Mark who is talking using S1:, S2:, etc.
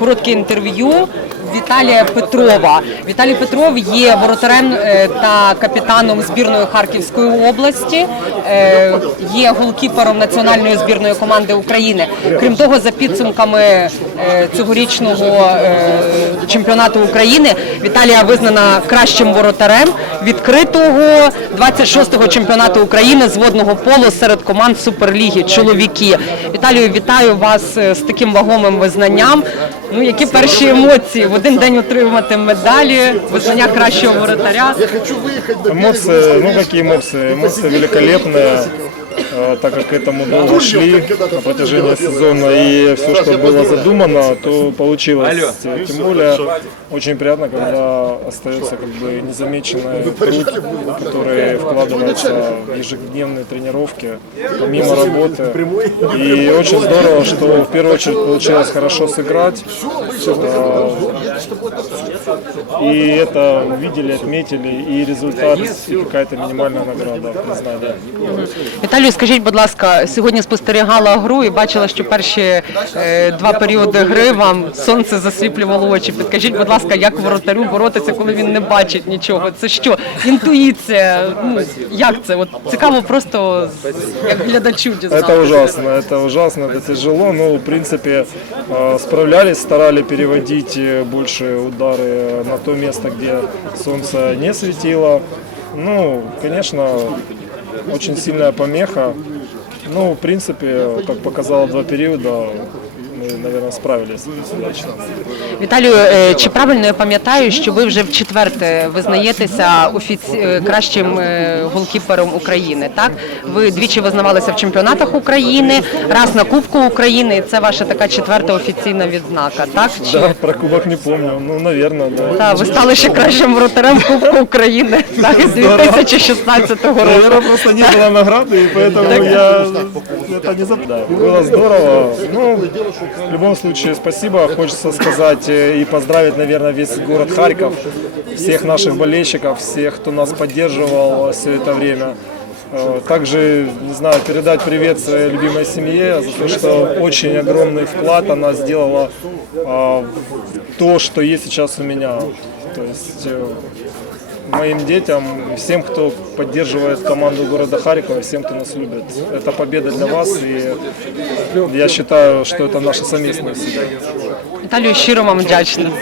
S1: коротке інтерв'ю Віталія Петрова. Віталій Петров є воротарем е, та капітаном збірної Харківської області, е, є голкіпером національної збірної команди України. Крім того, за підсумками цьогорічного е, чемпіонату України Віталія визнана кращим воротарем відкритого 26-го чемпіонату України з водного полу серед команд Суперліги чоловіки. Віталію, вітаю вас е, з таким вагомим визнанням. Ну які перші емоції в один день отримати медалі, визнання кращого воротаря.
S2: Эмоции, ну какие эмоции? Эмоции великолепные, э, так как к этому долго шли на протяжении сезона и все, что было задумано, то получилось. Э, Тем более очень приятно, когда остается как бы незамеченный труд, который вкладывается в ежедневные тренировки, помимо работы. И очень здорово, что в первую очередь получилось хорошо сыграть. Э, И это увидели, отметили, и результат, и какая-то минимальная награда, признание.
S1: Віталію, скажіть, будь ласка, сьогодні спостерігала гру і бачила, що перші е, два періоди гри вам сонце засліплювало очі. Підкажіть, будь ласка, як воротарю боротися, коли він не бачить нічого? Це що? Інтуїція? Ну як це? От цікаво, просто як глядачу
S2: Это
S1: дізнатися.
S2: ужасно, это ужасно, это тяжело, но в принципе э, справлялись, старали переводить э, больше удары на то место, где солнце не светило. Ну, конечно, очень сильная помеха. Ну, в принципе, как показало два периода, мы, наверное, справились удачно.
S1: Віталію, е, чи правильно я пам'ятаю, що ви вже в четверте визнаєтеся офіці... е, кращим е, голкіпером України? Так, ви двічі визнавалися в чемпіонатах України, раз на Кубку України. і Це ваша така четверта офіційна відзнака. Так чи
S2: Да, про кубок не помню, ну, наверное, да.
S1: та ви стали ще кращим воротарем Кубку України так, з 2016 року.
S2: Наверное, просто не было награды, и поэтому я это не забыл. Было здорово. Ну, в любом случае, спасибо. Хочется сказать э, и поздравить, наверное, весь город Харьков, всех наших болельщиков, всех, кто нас поддерживал все это время. Э, Также, не знаю, передать привет своей любимой семье за то, что очень огромный вклад она сделала а, в то, что есть сейчас у меня. То есть э, моим детям, всем, кто поддерживает команду города Харькова, всем, кто нас любит. Это победа для вас, и я считаю, что это наша семья.
S1: Віталію, щиро вам вдячна.